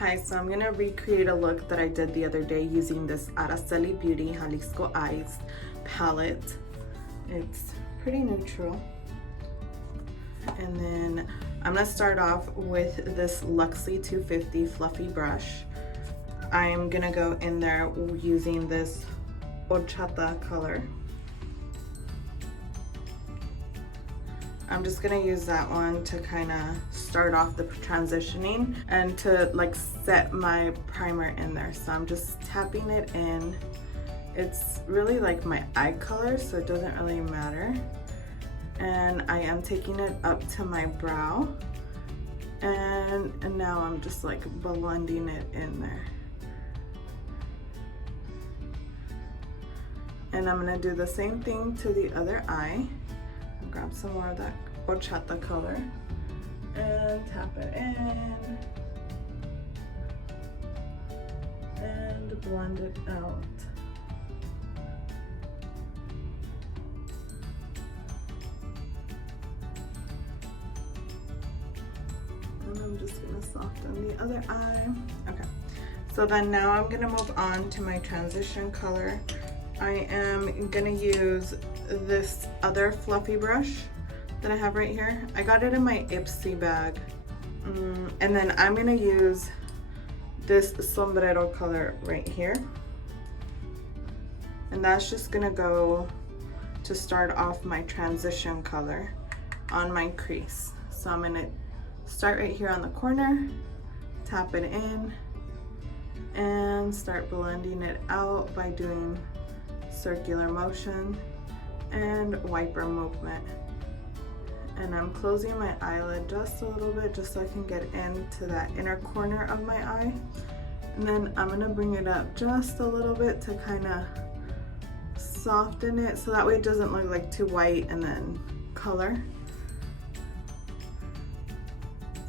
Hi, so I'm gonna recreate a look that I did the other day using this Araceli Beauty Jalisco Eyes palette. It's pretty neutral. And then I'm gonna start off with this Luxie 250 fluffy brush. I'm gonna go in there using this horchata color. I'm just gonna use that one to kind of start off the transitioning and to like set my primer in there. So I'm just tapping it in. It's really like my eye color, so it doesn't really matter. And I am taking it up to my brow. And now I'm just like blending it in there. And I'm gonna do the same thing to the other eye. Grab some more of that horchata color and tap it in and blend it out. And I'm just gonna soften the other eye. Okay, so then now I'm gonna move on to my transition color. I am gonna use this other fluffy brush that I have right here. I got it in my Ipsy bag. And then I'm gonna use this sombrero color right here. And that's just gonna go to start off my transition color on my crease. So I'm gonna start right here on the corner, tap it in, and start blending it out by doing circular motion and wiper movement. And I'm closing my eyelid just a little bit just so I can get into that inner corner of my eye. And then I'm gonna bring it up just a little bit to kind of soften it so that way it doesn't look like too white and then color.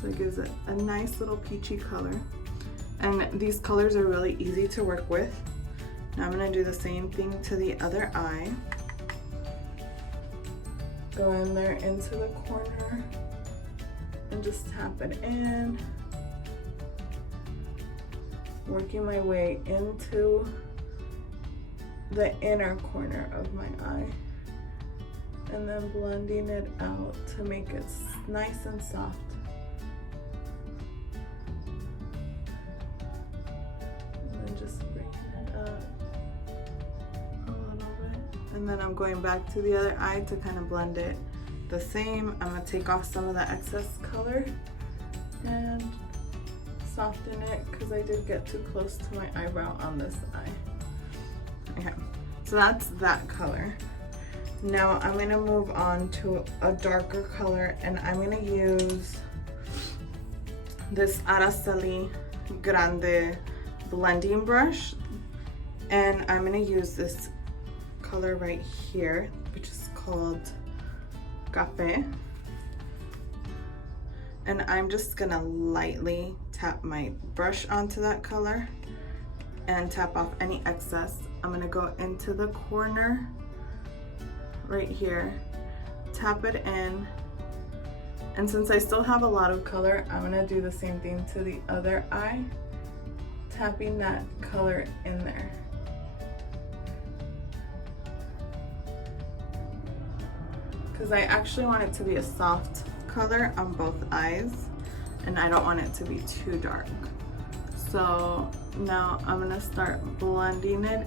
So it gives it a nice little peachy color. And these colors are really easy to work with. Now I'm gonna do the same thing to the other eye. Go in there into the corner and just tap it in. Working my way into the inner corner of my eye. And then blending it out to make it nice and soft. And then just bringing it up. And then I'm going back to the other eye to kind of blend it the same. I'm gonna take off some of the excess color and soften it because I did get too close to my eyebrow on this eye. Okay, so that's that color. Now I'm gonna move on to a darker color and I'm gonna use this Araceli Grande blending brush. And I'm gonna use this color right here, which is called Café. And I'm just gonna lightly tap my brush onto that color and tap off any excess. I'm gonna go into the corner right here, tap it in, and since I still have a lot of color, I'm gonna do the same thing to the other eye, tapping that color in there. Because I actually want it to be a soft color on both eyes and I don't want it to be too dark. So now I'm gonna start blending it,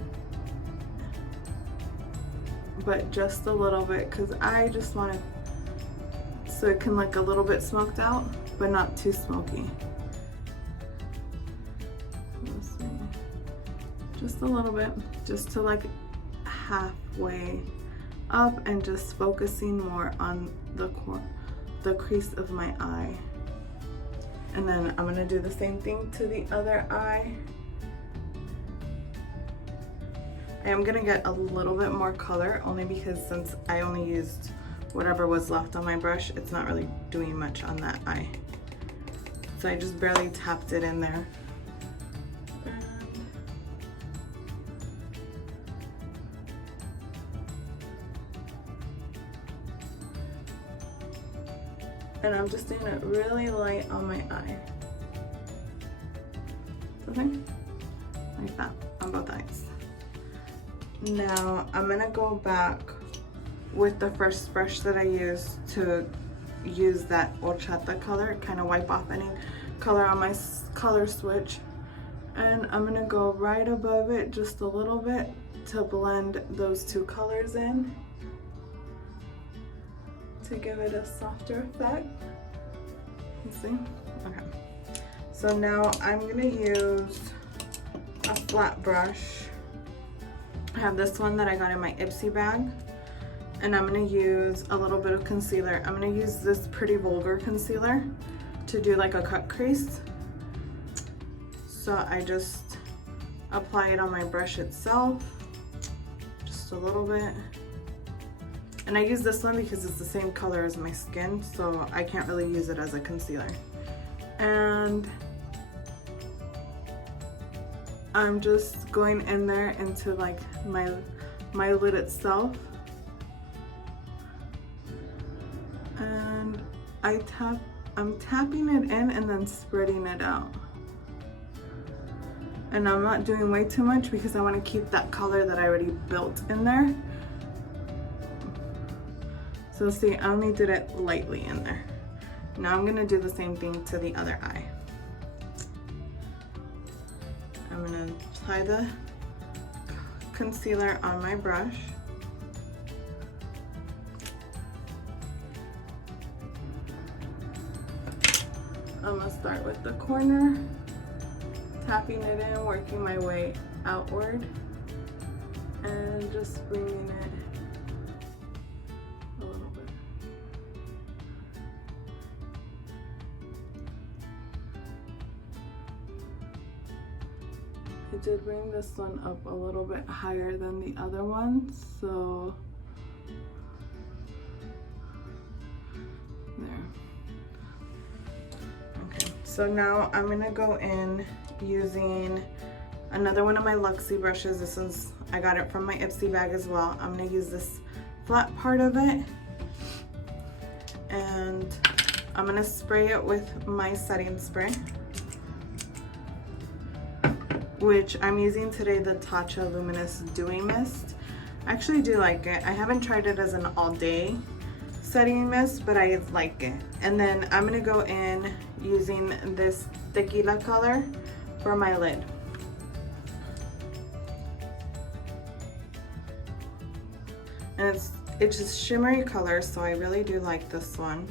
but just a little bit because I just want it so it can look a little bit smoked out but not too smoky. Let's see. Just a little bit, just to like halfway up and just focusing more on the crease of my eye. And then I'm gonna do the same thing to the other eye. I am gonna get a little bit more color only because since I only used whatever was left on my brush, it's not really doing much on that eye. So I just barely tapped it in there. And I'm just doing it really light on my eye. Okay, like that on both eyes. Now I'm gonna go back with the first brush that I used to use that horchata color, kind of wipe off any color on my color switch, and I'm gonna go right above it just a little bit to blend those two colors in to give it a softer effect. You see? Okay. So now I'm gonna use a flat brush. I have this one that I got in my Ipsy bag, and I'm gonna use a little bit of concealer. I'm gonna use this Pretty Vulgar concealer to do like a cut crease. So I just apply it on my brush itself, just a little bit. And I use this one because it's the same color as my skin, so I can't really use it as a concealer. And I'm just going in there into like my lid itself. And I'm tapping it in and then spreading it out. And I'm not doing way too much because I want to keep that color that I already built in there. So see, I only did it lightly in there. Now I'm gonna do the same thing to the other eye. I'm gonna apply the concealer on my brush. I'm gonna start with the corner, tapping it in, working my way outward, and just bringing it a little bit. I did bring this one up a little bit higher than the other one, so there. Okay, so now I'm gonna go in using another one of my Luxie brushes. This one's, I got it from my Ipsy bag as well. I'm gonna use this flat part of it, and I'm gonna spray it with my setting spray, which I'm using today, the Tatcha Luminous Dewy Mist. I actually do like it. I haven't tried it as an all-day setting mist, but I like it. And then I'm gonna go in using this tequila color for my lid. And it's just shimmery color, so I really do like this one.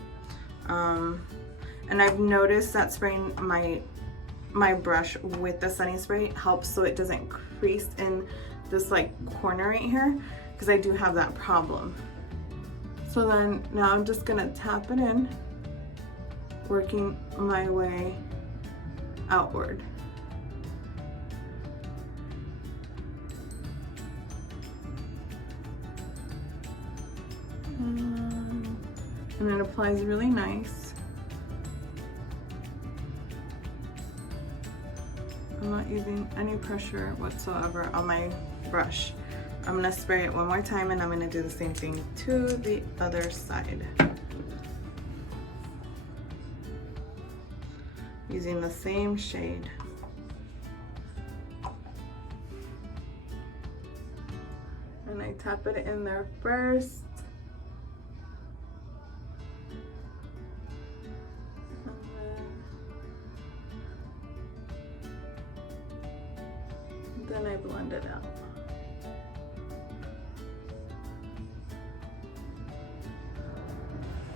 And I've noticed that spraying my brush with the setting spray helps so it doesn't crease in this like corner right here, because I do have that problem. So then now I'm just gonna tap it in, working my way outward. And it applies really nice. I'm not using any pressure whatsoever on my brush. I'm gonna spray it one more time, and I'm gonna do the same thing to the other side. Using the same shade. And I tap it in there first. Then I blend it out.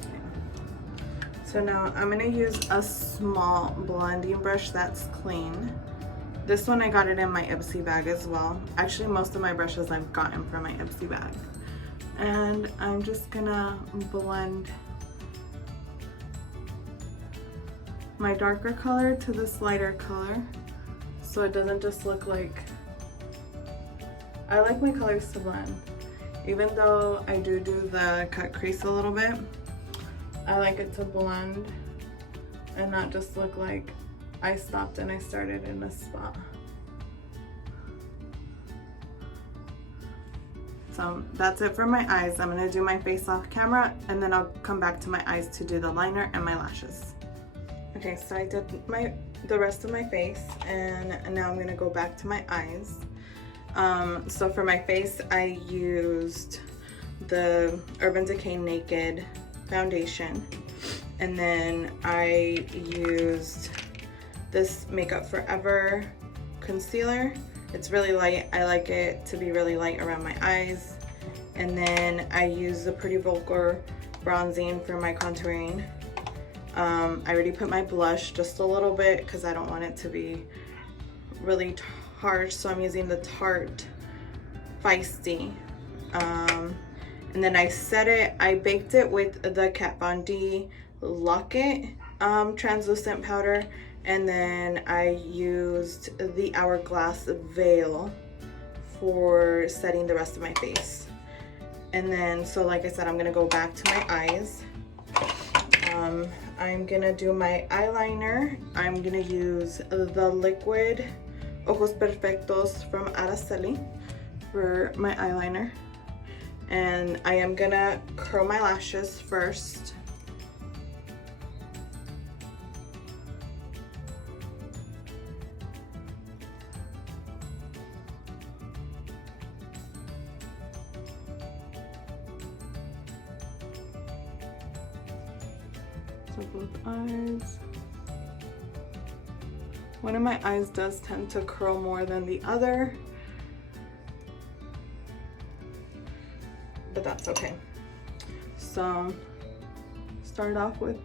Okay. So now I'm gonna use a small blending brush that's clean. This one I got it in my Ipsy bag as well. Actually, most of my brushes I've gotten from my Ipsy bag. And I'm just gonna blend my darker color to this lighter color, so it doesn't just look like, I like my colors to blend. Even though I do the cut crease a little bit, I like it to blend and not just look like I stopped and I started in a spot. So that's it for my eyes. I'm gonna do my face off camera, and then I'll come back to my eyes to do the liner and my lashes. Okay, so I did the rest of my face, and now I'm gonna go back to my eyes. So for my face, I used the Urban Decay Naked foundation, and then I used this Makeup Forever concealer. It's really light. I like it to be really light around my eyes. And then I use the Pretty Vulgar bronzing for my contouring. I already put my blush just a little bit because I don't want it to be really harsh, so I'm using the Tarte Feisty. And then I set it, I baked it with the Kat Von D Lock-It translucent powder, and then I used the Hourglass Veil for setting the rest of my face. And then, so like I said, I'm gonna go back to my eyes. I'm gonna do my eyeliner. I'm gonna use the liquid Ojos Perfectos from Araceli for my eyeliner. And I am gonna curl my lashes first. So both eyes. One of my eyes does tend to curl more than the other, but that's okay. So start off with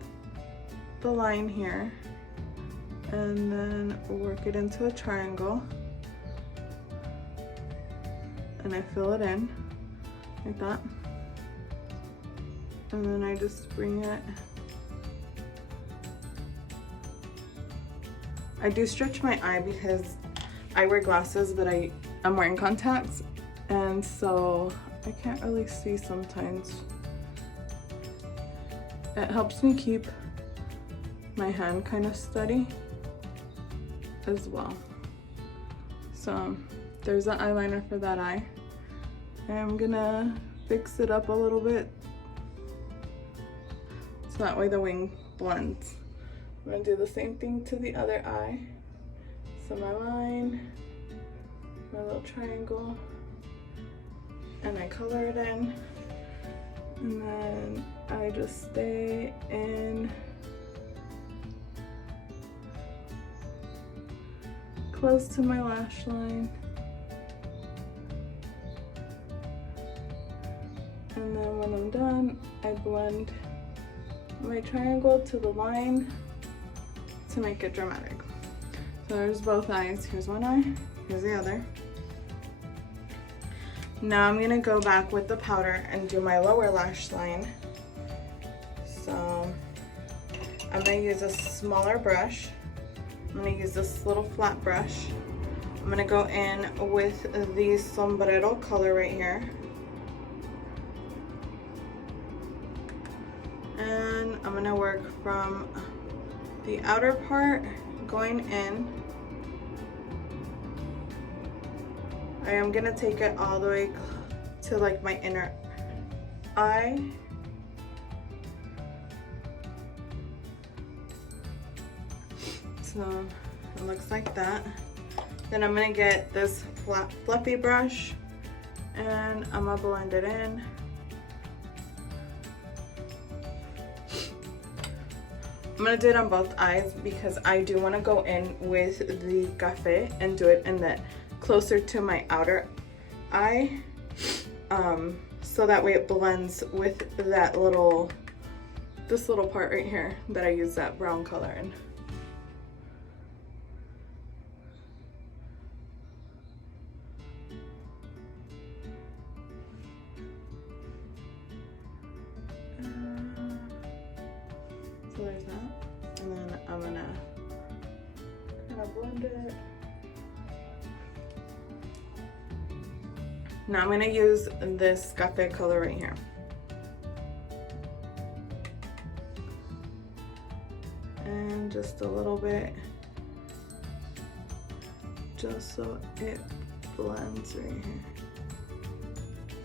the line here and then work it into a triangle, and I fill it in like that, and then I just bring it. I do stretch my eye because I wear glasses, but I'm wearing contacts, and so I can't really see sometimes. It helps me keep my hand kind of steady as well. So there's the eyeliner for that eye. I'm gonna fix it up a little bit so that way the wing blends. I'm gonna do the same thing to the other eye. So my line, my little triangle, and I color it in, and then I just stay in close to my lash line, and then when I'm done, I blend my triangle to the line to make it dramatic. So there's both eyes. Here's one eye, here's the other. Now I'm gonna go back with the powder and do my lower lash line. So I'm gonna use a smaller brush. I'm gonna use this little flat brush. I'm gonna go in with the sombrero color right here. And I'm gonna work from the outer part going in. I am gonna take it all the way to like my inner eye. So it looks like that. Then I'm gonna get this flat fluffy brush and I'm gonna blend it in. I'm gonna do it on both eyes because I do want to go in with the café and do it in the closer to my outer eye, so that way it blends with that this little part right here that I use that brown color in. So there's that, and then I'm gonna kind of blend it. Now I'm gonna use this café color right here. And just a little bit, just so it blends right here.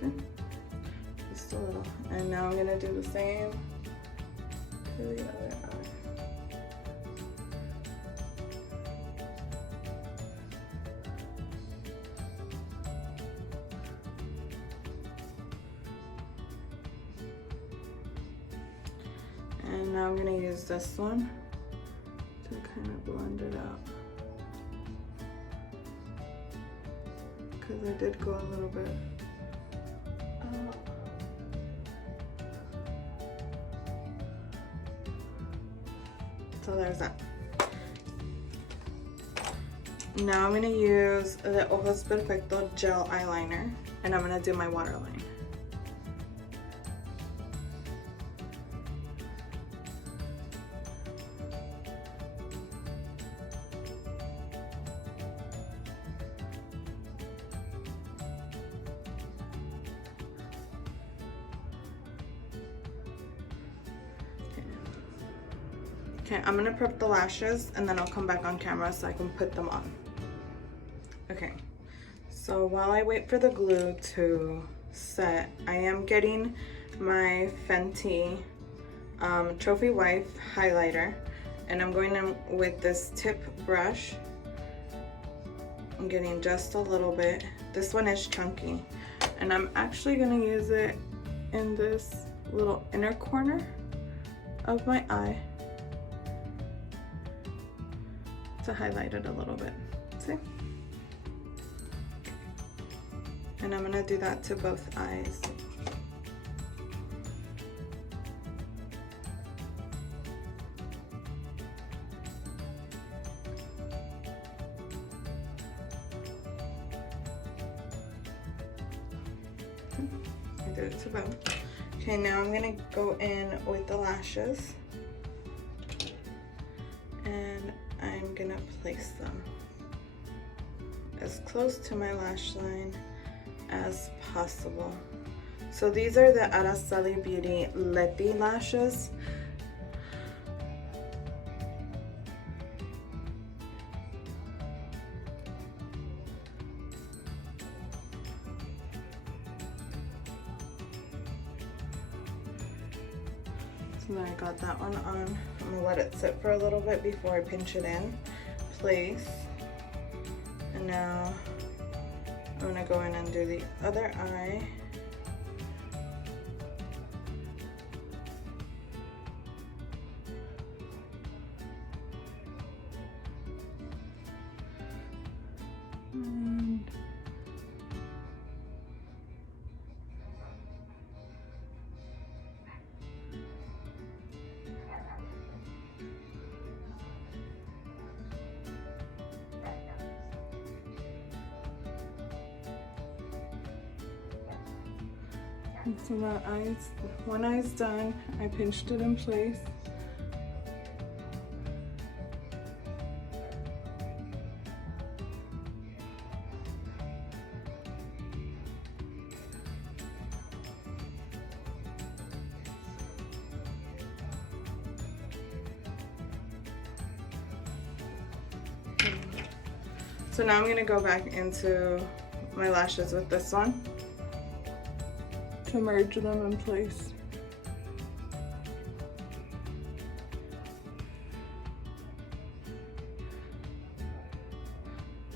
Okay. Just a little. And now I'm gonna do the same to the other eye. And now I'm gonna use this one to kind of blend it out. Because I did go a little bit out. So there's that. Now I'm gonna use the Ojos Perfecto gel eyeliner, and I'm gonna do my waterline. Okay, I'm gonna prep the lashes and then I'll come back on camera so I can put them on. Okay, so while I wait for the glue to set, I am getting my Fenty Trophy Wife highlighter, and I'm going in with this tip brush. I'm getting just a little bit. This one is chunky, and I'm actually gonna use it in this little inner corner of my eye to highlight it a little bit. See? And I'm gonna do that to both eyes. I did it to both. Okay, now I'm gonna go in with the lashes. And I'm gonna place them as close to my lash line as possible. So these are the Araceli Beauty Leti lashes. So then I got that one on. I'm gonna let it sit for a little bit before I pinch it in place. And now I'm gonna go in and do the other eye. And so that one eye's done. I pinched it in place. So now I'm gonna go back into my lashes with this one to merge them in place.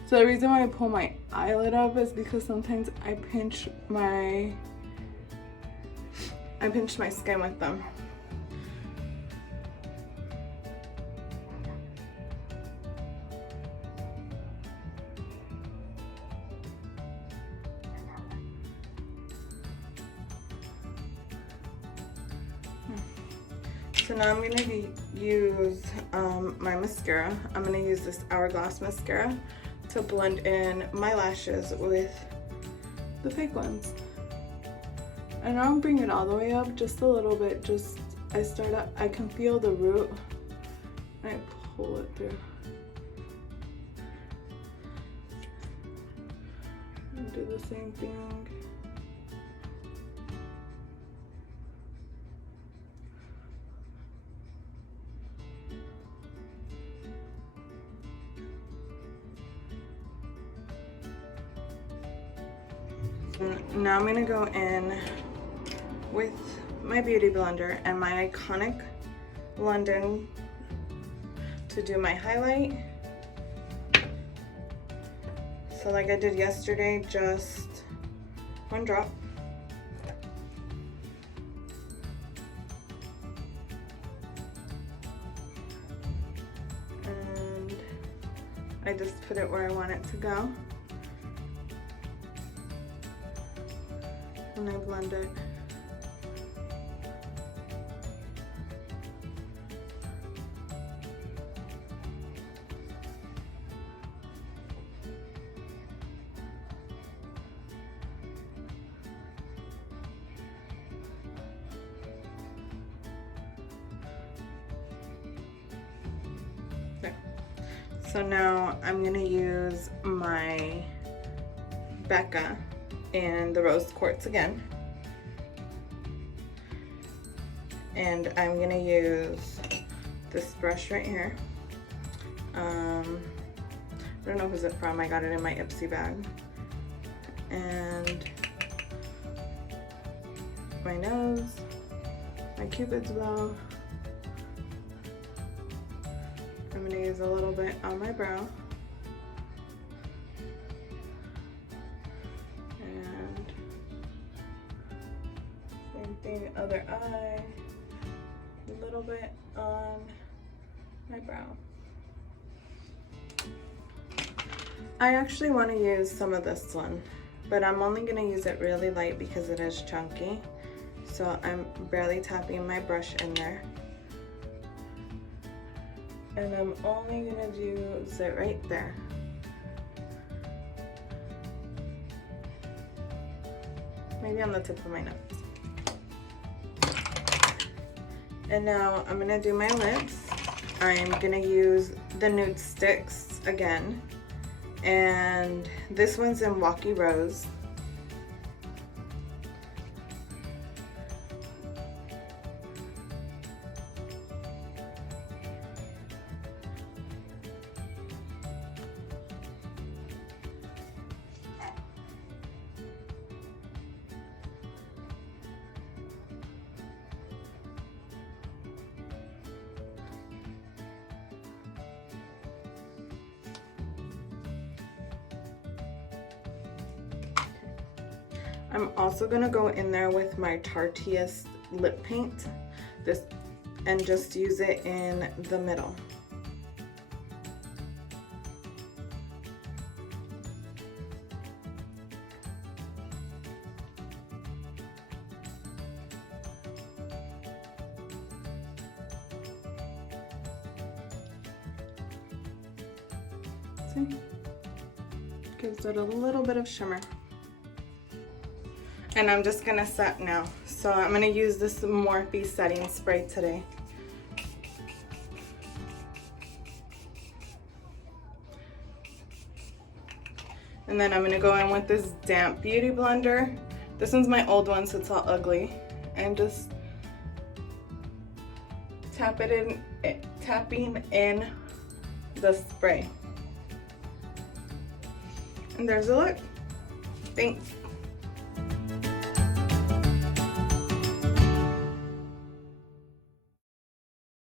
So the reason why I pull my eyelid up is because sometimes I pinch my skin with them. So now I'm going to use my mascara. I'm going to use this Hourglass mascara to blend in my lashes with the fake ones. And I don't bring it all the way up, just a little bit. Just I can feel the root and I pull it through. And do the same thing. Now I'm gonna go in with my beauty blender and my Iconic London to do my highlight. So like I did yesterday, just one drop. I just put it where I want it to go. And I blend it. So now I'm gonna use my Becca and the rose quartz again. And I'm gonna use this brush right here. I don't know who's it from, I got it in my Ipsy bag. And my nose, my Cupid's bow. I'm going to use a little bit on my brow. And same thing, other eye. A little bit on my brow. I actually want to use some of this one, but I'm only going to use it really light because it is chunky. So I'm barely tapping my brush in there. And I'm only gonna use it right there. Maybe on the tip of my nose. And now I'm gonna do my lips. I'm gonna use the nude sticks again. And this one's in Walkie Rose. I'm also gonna go in there with my Tarteist lip paint, and just use it in the middle. See? Gives it a little bit of shimmer. And I'm just gonna set now. So I'm gonna use this Morphe setting spray today. And then I'm gonna go in with this damp beauty blender. This one's my old one, so it's all ugly. And just tapping in the spray. And there's a look. Thanks.